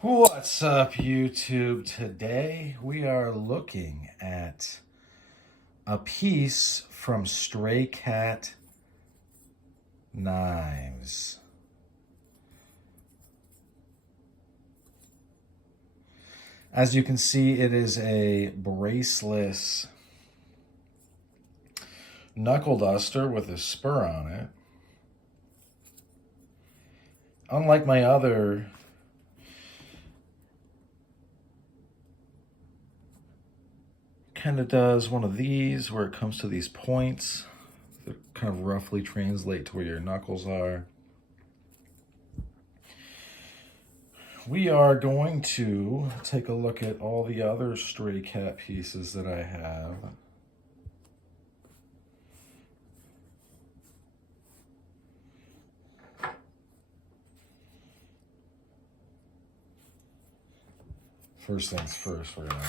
What's up, YouTube? Today we are looking at a piece from Stray Cat Knives. As you can see, it is a braceless knuckle duster with a spur on it. Unlike my other kind of does one of these where it comes to these points that kind of roughly translate to where your knuckles are. We are going to take a look at all the other Stray Cat pieces that I have. First things first, we're gonna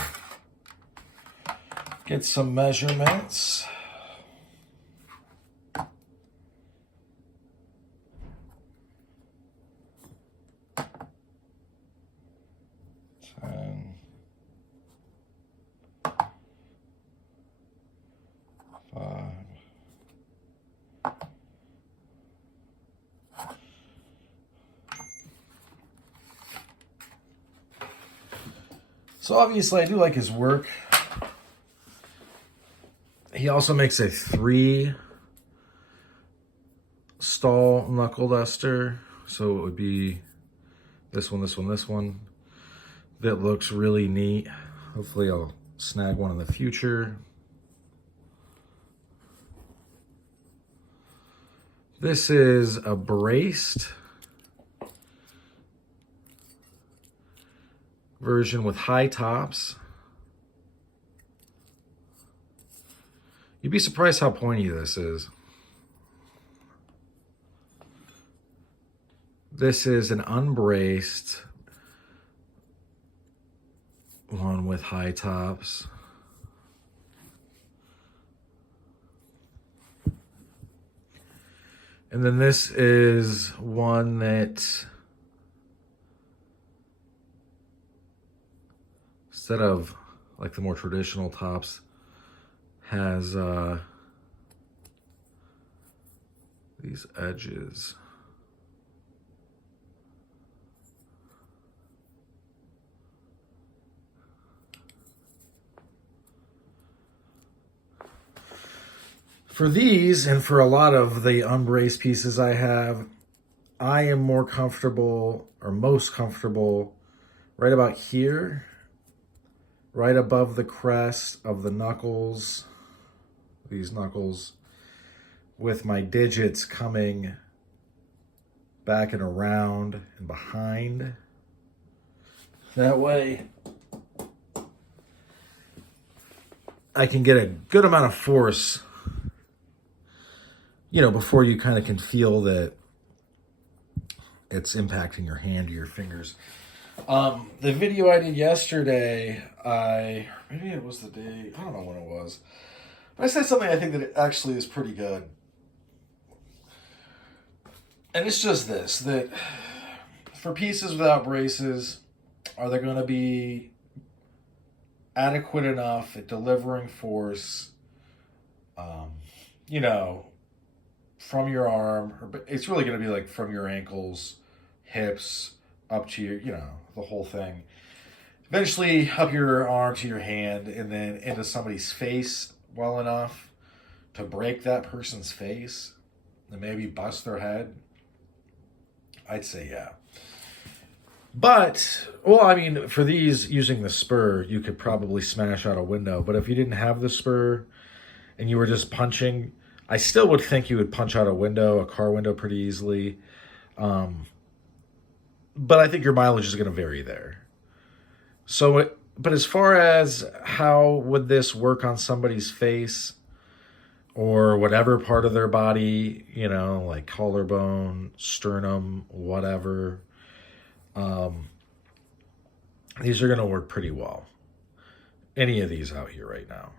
get some measurements. So obviously I do like his work. He also makes a 3-stall knuckle duster. So it would be this one, this one, this one. That looks really neat. Hopefully I'll snag one in the future. This is a braced version with high tops. You'd be surprised how pointy this is. This is an unbraced one with high tops. And then this is one that, instead of like the more traditional tops, has these edges. For these, and for a lot of the unbraced pieces I have, I am more comfortable, or most comfortable, right about here, right above the crest of the knuckles, these knuckles, with my digits coming back and around and behind. That way, I can get a good amount of force, you know, before you kind of can feel that it's impacting your hand or your fingers. The video I did yesterday, maybe it was the day, I don't know when it was, but I said something I think that it actually is pretty good. And it's just this, that for pieces without braces, are they going to be adequate enough at delivering force, you know, from your arm, or it's really going to be like from your ankles, hips, up to your, you know, the whole thing. Eventually up your arm to your hand and then into somebody's face well enough to break that person's face and maybe bust their head. I'd say yeah. But, well, I mean, for these, using the spur, you could probably smash out a window. But if you didn't have the spur and you were just punching, I still would think you would punch out a window, a car window, pretty easily. But I think your mileage is going to vary there. So, but as far as how would this work on somebody's face or whatever part of their body, you know, like collarbone, sternum, whatever, these are going to work pretty well. Any of these out here right now.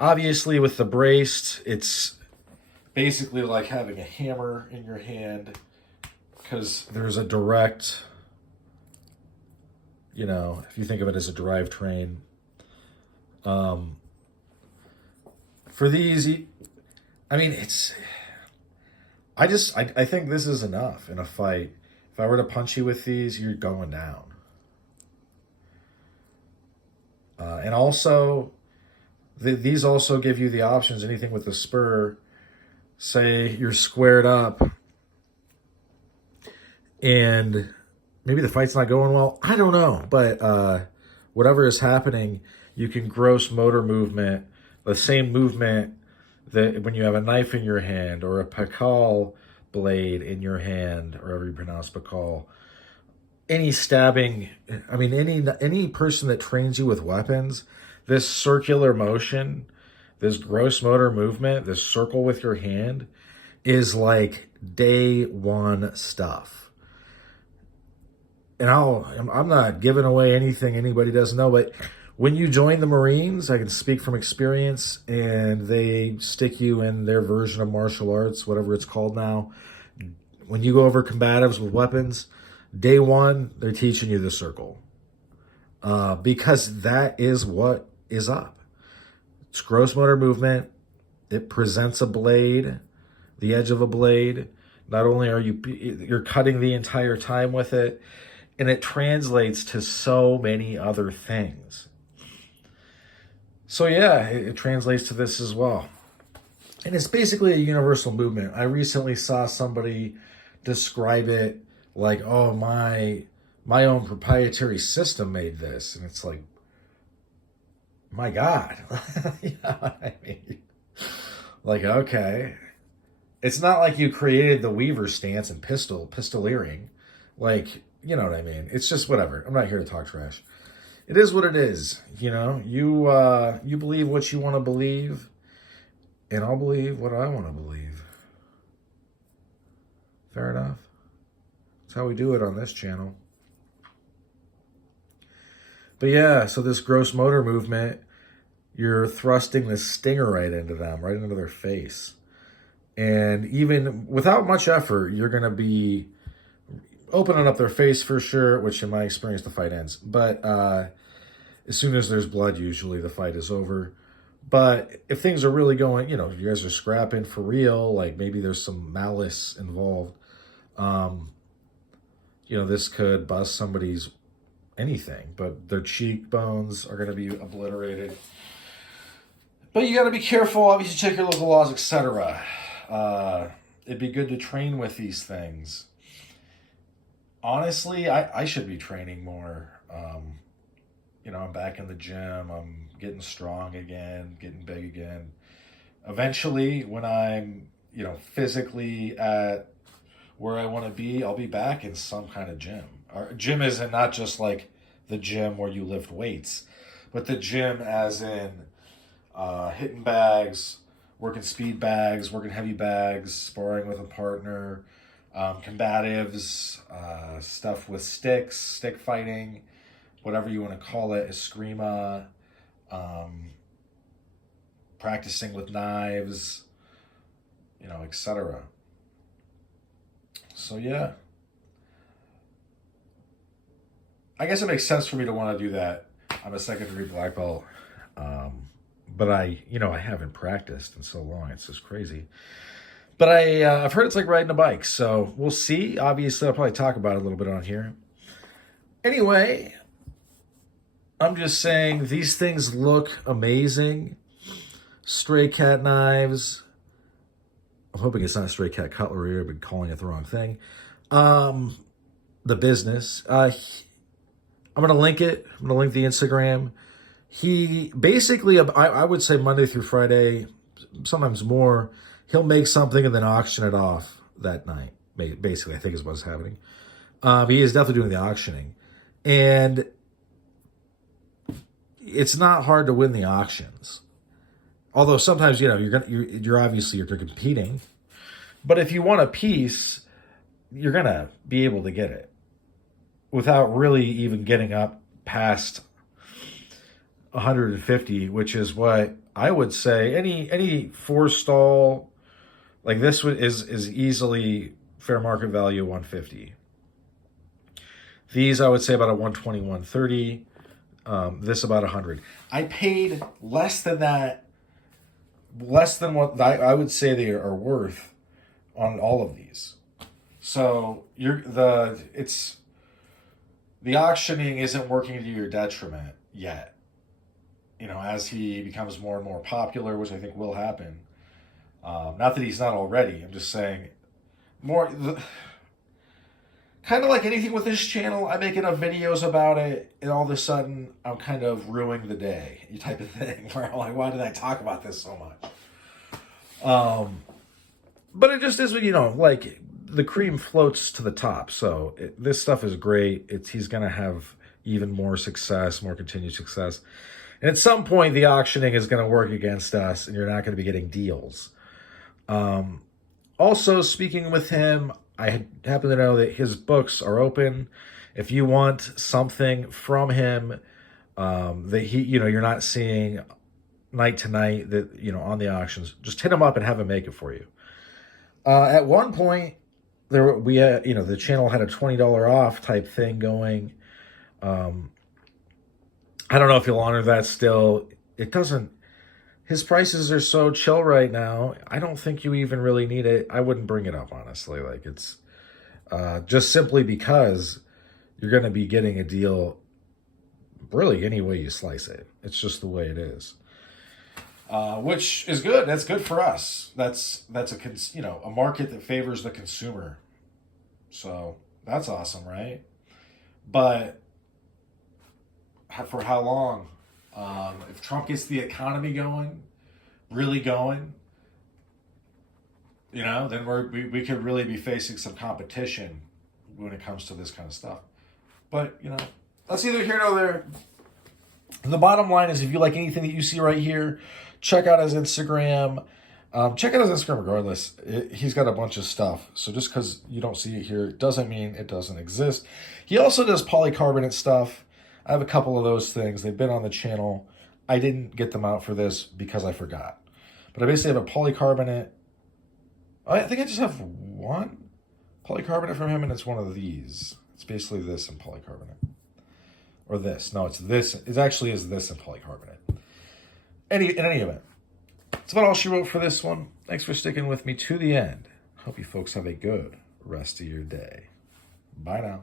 Obviously, with the braced, it's basically like having a hammer in your hand because there's a direct you know, if you think of it as a drivetrain. Um, for these, I mean, I think this is enough in a fight. If I were to punch you with these, you're going down. And also, these also give you the options. Anything with the spur, say you're squared up and maybe the fight's not going well. I don't know. But whatever is happening, you can gross motor movement, the same movement that when you have a knife in your hand or a pakal blade in your hand, or however you pronounce pakal, any stabbing, I mean, any person that trains you with weapons, this circular motion, this gross motor movement, this circle with your hand is like day one stuff. And I'm not giving away anything anybody doesn't know, but when you join the Marines, I can speak from experience, and they stick you in their version of martial arts, whatever it's called now. When you go over combatives with weapons, day one, they're teaching you the circle. Because that is what is up. It's gross motor movement. It presents a blade, the edge of a blade. Not only are you're cutting the entire time with it, and it translates to so many other things. So yeah, it translates to this as well. And it's basically a universal movement. I recently saw somebody describe it like, oh, my own proprietary system made this. And it's like, my God. You know what I mean? Like, okay. It's not like you created the Weaver stance and pistoleering. Like, you know what I mean? It's just whatever. I'm not here to talk trash. It is what it is. You know, you believe what you want to believe, and I'll believe what I want to believe. Fair enough. That's how we do it on this channel. But yeah, so this gross motor movement, you're thrusting this stinger right into them, right into their face. And even without much effort, you're going to be opening up their face for sure, which in my experience, the fight ends. But as soon as there's blood, usually the fight is over. But if things are really going, you know, if you guys are scrapping for real, like maybe there's some malice involved, you know, this could bust somebody's anything, but their cheekbones are going to be obliterated. But you got to be careful. Obviously, check your local laws, etc. It'd be good to train with these things. Honestly, I should be training more. You know, I'm back in the gym. I'm getting strong again, getting big again. Eventually, when I'm, you know, physically at where I want to be, I'll be back in some kind of gym. Our gym isn't not just like the gym where you lift weights, but the gym as in hitting bags, working speed bags, working heavy bags, sparring with a partner, combatives, stuff with sticks, stick fighting, whatever you want to call it, eskrima, practicing with knives, you know, etc. So yeah, I guess it makes sense for me to want to do that. I'm a second-degree black belt, but I haven't practiced in so long. It's just crazy. But I've heard it's like riding a bike, so we'll see. Obviously, I'll probably talk about it a little bit on here. Anyway, I'm just saying these things look amazing. Stray cat knives. I'm hoping it's not stray cat cutlery. I've been calling it the wrong thing. The business. I'm going to link it. I'm going to link the Instagram. He basically, I would say Monday through Friday, sometimes more, he'll make something and then auction it off that night. Basically, I think is what's happening. He is definitely doing the auctioning. And it's not hard to win the auctions. Although sometimes, you know, you're obviously competing. But if you want a piece, you're going to be able to get it without really even getting up past 150, which is what I would say any four-stall like this is easily fair market value 150. These I would say about a 120, 130. This about 100. I paid less than that, less than what I would say they are worth on all of these. So the auctioning isn't working to your detriment yet. You know, as he becomes more and more popular, which I think will happen. Not that he's not already. I'm just saying more. Kind of like anything with this channel, I make enough videos about it, and all of a sudden, I'm kind of ruining the day, type of thing. Where I'm like, why did I talk about this so much? But it just is, you know, like the cream floats to the top. So this stuff is great. He's going to have even more success, more continued success. And at some point, the auctioning is going to work against us, and you're not going to be getting deals. Also, speaking with him, I happen to know that his books are open. If you want something from him that you're not seeing night to night, that, on the auctions, just hit him up and have him make it for you. At one point, the channel had a $20 off type thing going. I don't know if he'll honor that still. It doesn't. His prices are so chill right now. I don't think you even really need it. I wouldn't bring it up, honestly. Like, it's just simply because you're going to be getting a deal really any way you slice it. It's just the way it is. Which is good. That's good for us. That's a market that favors the consumer. So that's awesome, right? But for how long? If Trump gets the economy going, really going, then we could really be facing some competition when it comes to this kind of stuff. But, that's neither here nor there. The bottom line is, if you like anything that you see right here, check out his Instagram. Check out his Instagram regardless. He's got a bunch of stuff. So just because you don't see it here doesn't mean it doesn't exist. He also does polycarbonate stuff. I have a couple of those things. They've been on the channel. I didn't get them out for this because I forgot. But I basically have a polycarbonate. I think I just have one polycarbonate from him, and it's one of these. It's basically this in polycarbonate. Or this. No, it's this. It actually is this in polycarbonate. In any event, that's about all she wrote for this one. Thanks for sticking with me to the end. Hope you folks have a good rest of your day. Bye now.